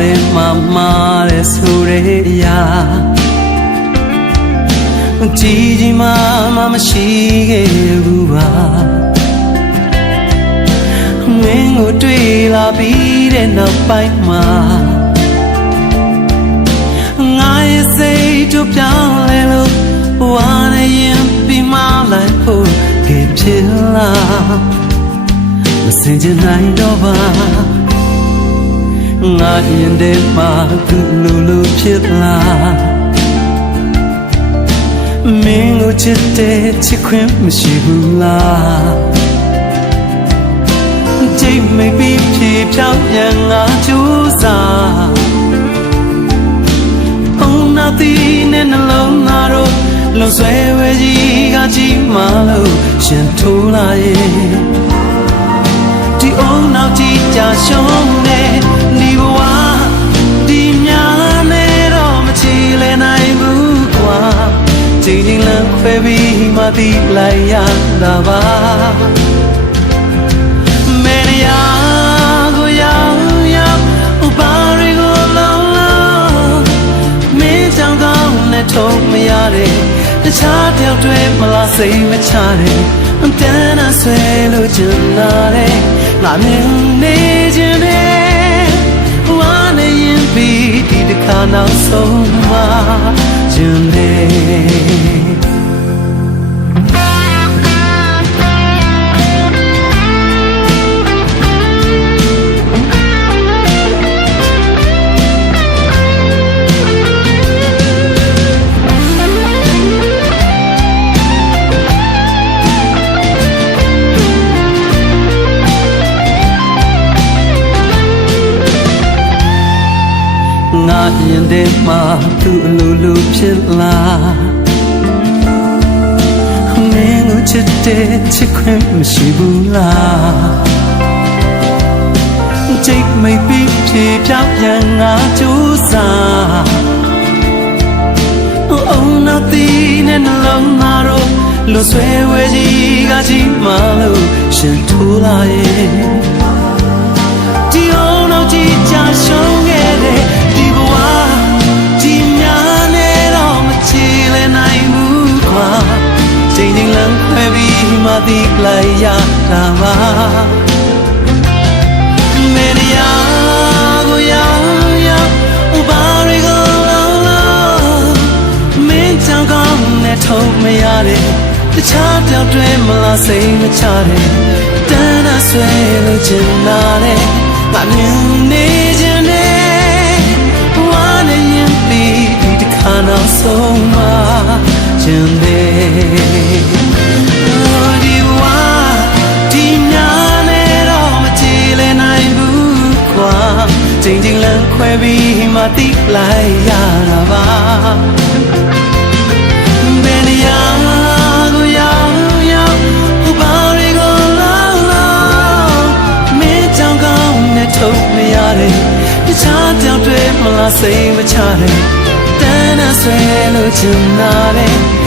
တယ်မတယ်ဆိုရကြည်ကြီးမှမရှိခဲ့ဘူးပါမင်းကိုတွေ့လာပြီးတဲ့နောက်ပိုင်းမှာငါရဲ့စိတ်တို့ပြောင်းလဲလို့ဝါနေရင်ပြီးမှလိုက်ဖို့ဖြစ်လာမစင်ချင်နိုင်တော့ပါငါရင်ထဲမှာသူလိုဖြစ်လာမင်းကိုချစ်တဲ့ချစ်ခွင့်မရှိဘူးလားကြိတ်မိတ်ပြီးဖြေဖြောင်းပြန်ငါကြိုးစားဘုံနာတီနဲ့နှလုံးသားတို့လုံဆွဲဝဲကြီးကကြီးမှလို့ရှင်ထိုးလာရဲ့ဒီအုံနောက်ကြီးကြာရှုံးနေဒီဘဝဒီများနဲ့တော့မချီလဲနိုင်ဘူးကွာချိန်ချင်းလမ်းခွဲပြီးမှသိလိုက်ရတာပါမေရယာကိုရောက်ဥပါရီကိုလောင်းမင်းကြောင့်ကောင်းနဲ့ထုံးမရတဲ့တခြားတယောက်တွေမလားစိတ်မချတဲ့အတန်းနဲ့ဆွဲလို့ချင်လာတဲ့ငါမြင်နေခြင်းနဲ့ဝါနေရင်ပြီးဒီတစ်ခါနောက်ဆုံးမှခြင်းနဲ့ငါရင်ထဲမှာသူအလိုဖြစ်လာမင်းကိုချစ်တဲ့ချစ်ခွင့်မရှိဘူးလားကြိတ်မိတ်ပြီးဖြေဖြောင်းပြန်ငါကြိုးစားအုံနောက်တီနဲ့နှလုံးသားတို့လွန်ဆွဲဝဲကြီးကကြီးမှလို့ရှင်ထိုးလာရဲ့ဒီအုံနောက်ကြီးကြာရှုံးခဲ့တဲ့မသိလိုက်ရတာပါမေရယာကိုရောက်ဥပါရီကိုလောင်းမင်းကြောင့်ကောင်းနဲ့ထုံးမရတဲ့တခြားတယောက်တွေမလားစိတ်မချတဲ့တန်းနဲ့ဆွဲလို့ချင်လာတဲ့ငါမြင်နေခြင်းနဲ့ဝါနေရင်ပြီးဒီတစ်ခါနောက်ဆုံးမှခြင်းနဲ့ချိန်ချင်းလမ်းခွဲပြီးမှသိလိုက်ရတာပါဘယ်နေရာကိုရောက်ဥပါရီကိုလောင်းမင်းကြောင့်ကောင်းနဲ့ထုံးမရတဲ့တခြားကြောင့်တွေမလားစိတ်မချတဲ့တန်းနဲ့ဆွဲလို့ချင်လာတဲ့